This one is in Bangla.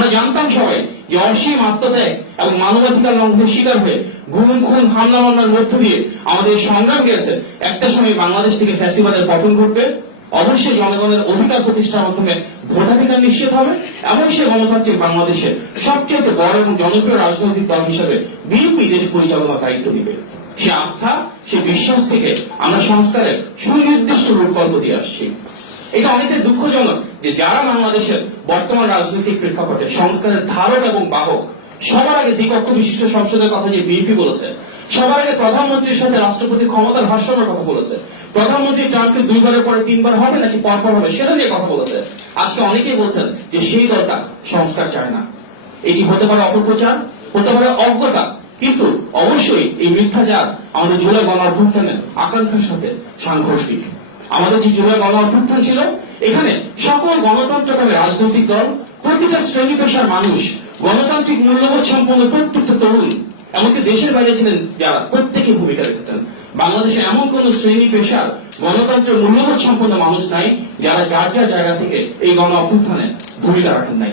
আমরা জানতাম সবাই যে অসীম আত্মত্যাগ এবং মানবাধিকার লঙ্ঘনের শিকার হয়ে গুম খুন হামলা মামলার মধ্য দিয়ে আমাদের সংগ্রাম গিয়েছে। একটা সময় বাংলাদেশ থেকে ফ্যাসিবাদের পতন ঘটবে, অবশ্যই জনগণের অধিকার প্রতিষ্ঠার মাধ্যমে ভোটাধিকার নিশ্চিত হবে এবং সেই গণতান্ত্রিক বাংলাদেশের সবচেয়ে বড় এবং জনপ্রিয় রাজনৈতিক দল হিসেবে বিএনপি দেশ পরিচালনার দায়িত্ব নিবে। সে আস্থা, সে বিশ্বাস থেকে আমরা সংস্কারের সুনির্দিষ্ট রূপকল্প দিয়ে আসছি। এটা অনেকটাই দুঃখজনক যে যারা বাংলাদেশের বর্তমান রাজনৈতিক প্রেক্ষাপটে সংস্কারের ধারক এবং বাহক, সবার আগে দ্বিকক্ষ বিশিষ্ট সংসদের কথা যে বিএনপি বলেছে, সবার আগে প্রধানমন্ত্রীর সাথে রাষ্ট্রপতি ক্ষমতার ভারসাম্যের কথা বলেছে, প্রধানমন্ত্রী ট্রাম্পকে 2 বারের পরে 3 বার হবে নাকি পরপর হবে সেটা নিয়ে কথা বলেছে। আজকে অনেকেই বলছেন যে সেই দলটা সংস্কার চায় না। এটি হতে পারে অপপ্রচার, হতে পারে অজ্ঞতা, কিন্তু অবশ্যই এই মিথ্যাচার আমাদের জুলাই গণ অভ্যুত্থানের আকাঙ্ক্ষার সাথে সাংঘর্ষিক। আমাদের যে জুলাই গণ অভ্যুত্থান ছিল, এখানে সকল গণতন্ত্রকামী রাজনৈতিক দল, প্রতিটা শ্রেণী পেশার মানুষ, গণতান্ত্রিক মূল্যবোধ সম্পন্ন প্রত্যেকটা তরুণ, এমনকি দেশের বাইরে ছিলেন যারা, প্রত্যেকে ভূমিকা রেখেছেন। বাংলাদেশে এমন কোন শ্রেণী পেশার গণতন্ত্রের মূল্যবোধ সম্পন্ন মানুষ নাই যারা যার যার জায়গা থেকে এই গণ অভ্যুত্থানে ভূমিকা রাখেন নাই।